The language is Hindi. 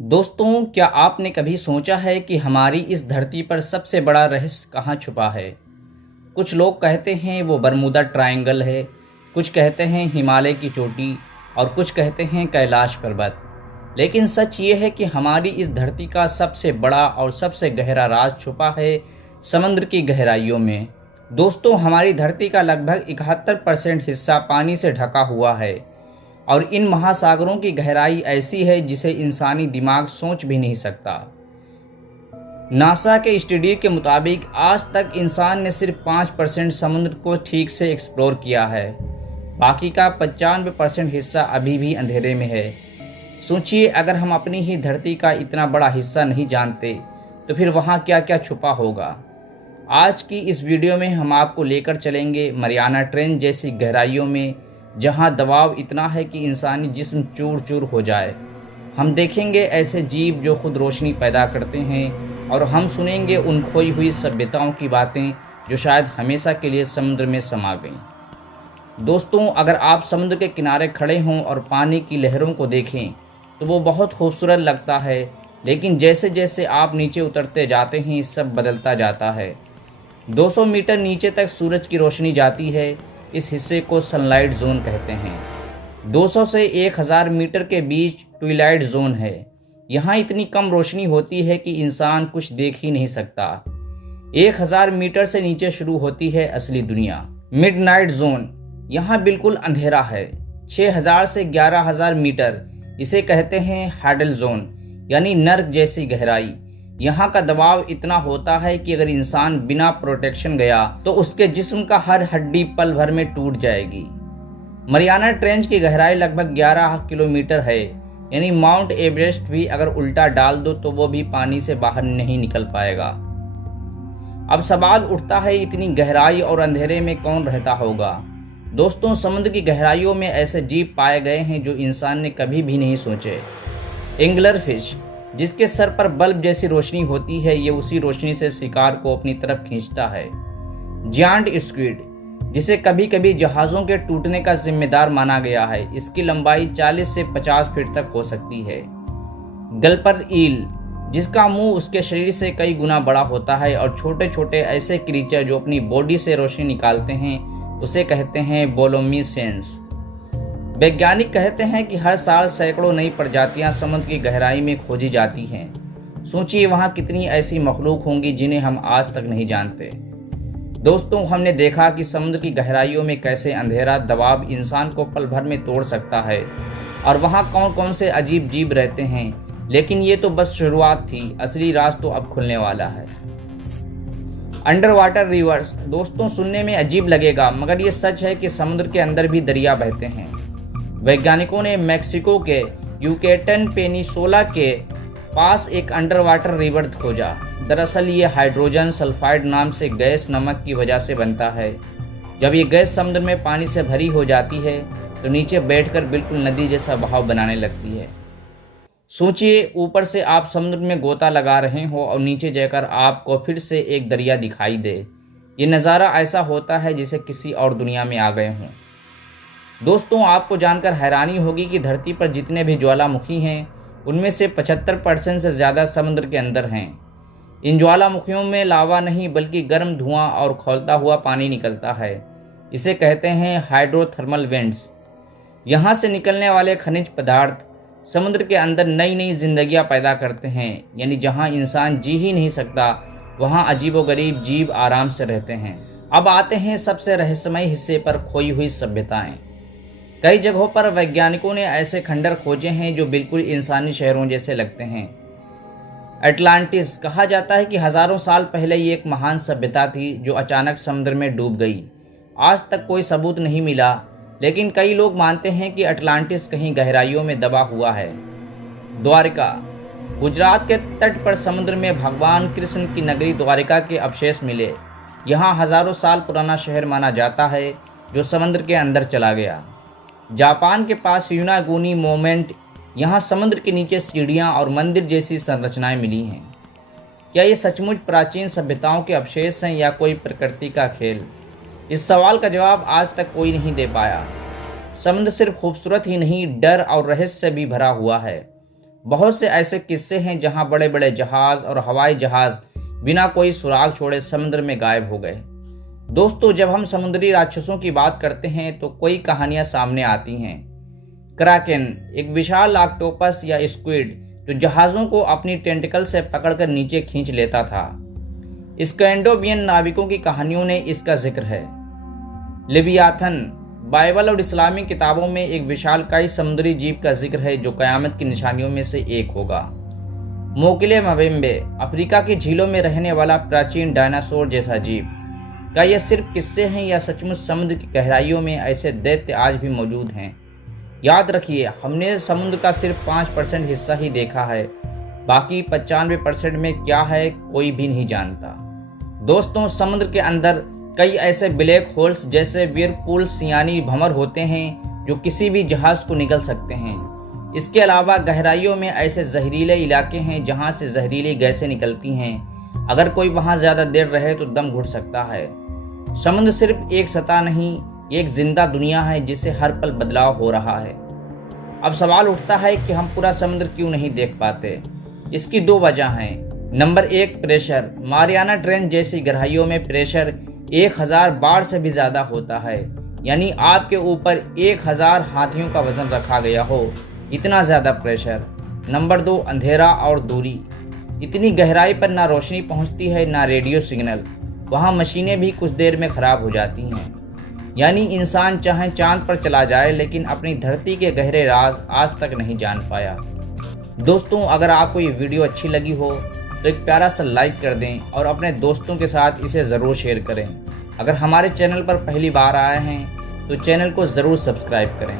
दोस्तों, क्या आपने कभी सोचा है कि हमारी इस धरती पर सबसे बड़ा रहस्य कहाँ छुपा है? कुछ लोग कहते हैं वो बरमूदा ट्रायंगल है, कुछ कहते हैं हिमालय की चोटी और कुछ कहते हैं कैलाश पर्वत। लेकिन सच ये है कि हमारी इस धरती का सबसे बड़ा और सबसे गहरा राज छुपा है समुद्र की गहराइयों में। दोस्तों, हमारी धरती का लगभग 71% हिस्सा पानी से ढका हुआ है और इन महासागरों की गहराई ऐसी है जिसे इंसानी दिमाग सोच भी नहीं सकता। नासा के स्टडी के मुताबिक आज तक इंसान ने सिर्फ 5% समुद्र को ठीक से एक्सप्लोर किया है। बाकी का 95% हिस्सा अभी भी अंधेरे में है। सोचिए, अगर हम अपनी ही धरती का इतना बड़ा हिस्सा नहीं जानते तो फिर वहाँ क्या क्या छुपा होगा। आज की इस वीडियो में हम आपको लेकर चलेंगे मरियाना ट्रेंच जैसी गहराइयों में, जहां दबाव इतना है कि इंसानी जिस्म चूर चूर हो जाए। हम देखेंगे ऐसे जीव जो खुद रोशनी पैदा करते हैं और हम सुनेंगे उन खोई हुई सभ्यताओं की बातें जो शायद हमेशा के लिए समुद्र में समा गईं। दोस्तों, अगर आप समुद्र के किनारे खड़े हों और पानी की लहरों को देखें तो वो बहुत खूबसूरत लगता है, लेकिन जैसे जैसे आप नीचे उतरते जाते हैं सब बदलता जाता है। 200 मीटर नीचे तक सूरज की रोशनी जाती है। इस हिस्से को सनलाइट जोन कहते हैं। 200 से 1000 मीटर के बीच ट्विलाइट जोन है। यहाँ इतनी कम रोशनी होती है कि इंसान कुछ देख ही नहीं सकता। 1000 मीटर से नीचे शुरू होती है असली दुनिया, मिडनाइट जोन। यहाँ बिल्कुल अंधेरा है। 6000 से 11000 मीटर, इसे कहते हैं हैडल जोन, यानी नर्क जैसी गहराई। यहाँ का दबाव इतना होता है कि अगर इंसान बिना प्रोटेक्शन गया तो उसके जिस्म का हर हड्डी पल भर में टूट जाएगी। मरियाना ट्रेंच की गहराई लगभग 11 किलोमीटर है, यानी माउंट एवरेस्ट भी अगर उल्टा डाल दो तो वो भी पानी से बाहर नहीं निकल पाएगा। अब सवाल उठता है, इतनी गहराई और अंधेरे में कौन रहता होगा? दोस्तों, समुद्र की गहराइयों में ऐसे जीव पाए गए हैं जो इंसान ने कभी भी नहीं सोचे। एंगलर फिश, जिसके सर पर बल्ब जैसी रोशनी होती है, ये उसी रोशनी से शिकार को अपनी तरफ खींचता है। जायंट स्क्विड, जिसे कभी कभी जहाज़ों के टूटने का जिम्मेदार माना गया है, इसकी लंबाई 40 से 50 फीट तक हो सकती है। गल्पर ईल, जिसका मुंह उसके शरीर से कई गुना बड़ा होता है, और छोटे छोटे ऐसे क्रीचर जो अपनी बॉडी से रोशनी निकालते हैं, उसे कहते हैं बोलोमिसेंस। वैज्ञानिक कहते हैं कि हर साल सैकड़ों नई प्रजातियां समुद्र की गहराई में खोजी जाती हैं। सोचिए वहां कितनी ऐसी मखलूक होंगी जिन्हें हम आज तक नहीं जानते। दोस्तों, हमने देखा कि समुद्र की गहराइयों में कैसे अंधेरा दबाव इंसान को पल भर में तोड़ सकता है और वहां कौन कौन से अजीब जीव रहते हैं। लेकिन ये तो बस शुरुआत थी, असली राज तो अब खुलने वाला है। Under water reverse. दोस्तों, सुनने में अजीब लगेगा मगर ये सच है कि समुद्र के अंदर भी दरिया बहते हैं। वैज्ञानिकों ने मैक्सिको के यूकेटन पेनिसोला के पास एक अंडर वाटर रिवर खोजा। दरअसल ये हाइड्रोजन सल्फाइड नाम से गैस नमक की वजह से बनता है। जब ये गैस समुद्र में पानी से भरी हो जाती है तो नीचे बैठकर बिल्कुल नदी जैसा बहाव बनाने लगती है। सोचिए, ऊपर से आप समुद्र में गोता लगा रहे हो और नीचे जाकर आपको फिर से एक दरिया दिखाई दे। ये नज़ारा ऐसा होता है जैसे किसी और दुनिया में आ गए हों। दोस्तों, आपको जानकर हैरानी होगी कि धरती पर जितने भी ज्वालामुखी हैं उनमें से 75% से ज़्यादा समुद्र के अंदर हैं। इन ज्वालामुखियों में लावा नहीं बल्कि गर्म धुआं और खौलता हुआ पानी निकलता है। इसे कहते हैं हाइड्रोथर्मल वेंट्स। यहाँ से निकलने वाले खनिज पदार्थ समुद्र के अंदर नई नई जिंदगियाँ पैदा करते हैं, यानी जहाँ इंसान जी ही नहीं सकता वहाँ अजीबोगरीब जीव आराम से रहते हैं। अब आते हैं सबसे रहस्यमय हिस्से पर, खोई हुई सभ्यताएं। कई जगहों पर वैज्ञानिकों ने ऐसे खंडर खोजे हैं जो बिल्कुल इंसानी शहरों जैसे लगते हैं। अटलांटिस, कहा जाता है कि हजारों साल पहले ये एक महान सभ्यता थी जो अचानक समुद्र में डूब गई। आज तक कोई सबूत नहीं मिला, लेकिन कई लोग मानते हैं कि अटलांटिस कहीं गहराइयों में दबा हुआ है। द्वारिका, गुजरात के तट पर समुद्र में भगवान कृष्ण की नगरी द्वारिका के अवशेष मिले। यहाँ हजारों साल पुराना शहर माना जाता है जो समुद्र के अंदर चला गया। जापान के पास यूनागुनी मोमेंट, यहाँ समुद्र के नीचे सीढ़ियाँ और मंदिर जैसी संरचनाएं मिली हैं। क्या ये सचमुच प्राचीन सभ्यताओं के अवशेष हैं या कोई प्रकृति का खेल? इस सवाल का जवाब आज तक कोई नहीं दे पाया। समुद्र सिर्फ खूबसूरत ही नहीं, डर और रहस्य से भी भरा हुआ है। बहुत से ऐसे किस्से हैं जहां बड़े बड़े जहाज और हवाई जहाज बिना कोई सुराग छोड़े समुद्र में गायब हो गए। दोस्तों, जब हम समुद्री राक्षसों की बात करते हैं तो कई कहानियां सामने आती हैं। क्राकेन, एक विशाल ऑक्टोपस या स्क्विड जो जहाज़ों को अपनी टेंटिकल से पकड़कर नीचे खींच लेता था। स्कैंडोबियन नाविकों की कहानियों ने इसका जिक्र है। लिवियाथन, बाइबल और इस्लामी किताबों में एक विशालकाय समुद्री जीव का जिक्र है जो कयामत की निशानियों में से एक होगा। मोकिले मवेम्बे, अफ्रीका की झीलों में रहने वाला प्राचीन डायनासोर जैसा जीव। क्या यह सिर्फ किस्से हैं या सचमुच समुद्र की गहराइयों में ऐसे दैत्य आज भी मौजूद हैं? याद रखिए, हमने समुद्र का सिर्फ 5% हिस्सा ही देखा है, बाकी 95% में क्या है कोई भी नहीं जानता। दोस्तों, समुद्र के अंदर कई ऐसे ब्लैक होल्स जैसे व्हर्लपूल्स यानी भंवर होते हैं जो किसी भी जहाज को निगल सकते हैं। इसके अलावा गहराइयों में ऐसे जहरीले इलाके हैं जहां से जहरीली गैसें निकलती हैं। अगर कोई वहां ज़्यादा देर रहे तो दम घुट सकता है। समुद्र सिर्फ एक सतह नहीं, एक जिंदा दुनिया है जिसे हर पल बदलाव हो रहा है। अब सवाल उठता है कि हम पूरा समुद्र क्यों नहीं देख पाते? इसकी 2 वजह हैं। Number 1, pressure. मारियाना ट्रेंच जैसी गहराइयों में प्रेशर 1000 बार से भी ज़्यादा होता है, यानी आपके ऊपर 1000 हाथियों का वजन रखा गया हो, इतना ज़्यादा प्रेशर। नंबर 2, अंधेरा और दूरी। इतनी गहराई पर ना रोशनी पहुंचती है ना रेडियो सिग्नल। वहाँ मशीनें भी कुछ देर में ख़राब हो जाती हैं। यानी इंसान चाहे चांद पर चला जाए लेकिन अपनी धरती के गहरे राज आज तक नहीं जान पाया। दोस्तों, अगर आपको ये वीडियो अच्छी लगी हो तो एक प्यारा सा लाइक कर दें और अपने दोस्तों के साथ इसे ज़रूर शेयर करें। अगर हमारे चैनल पर पहली बार आए हैं तो चैनल को ज़रूर सब्सक्राइब करें।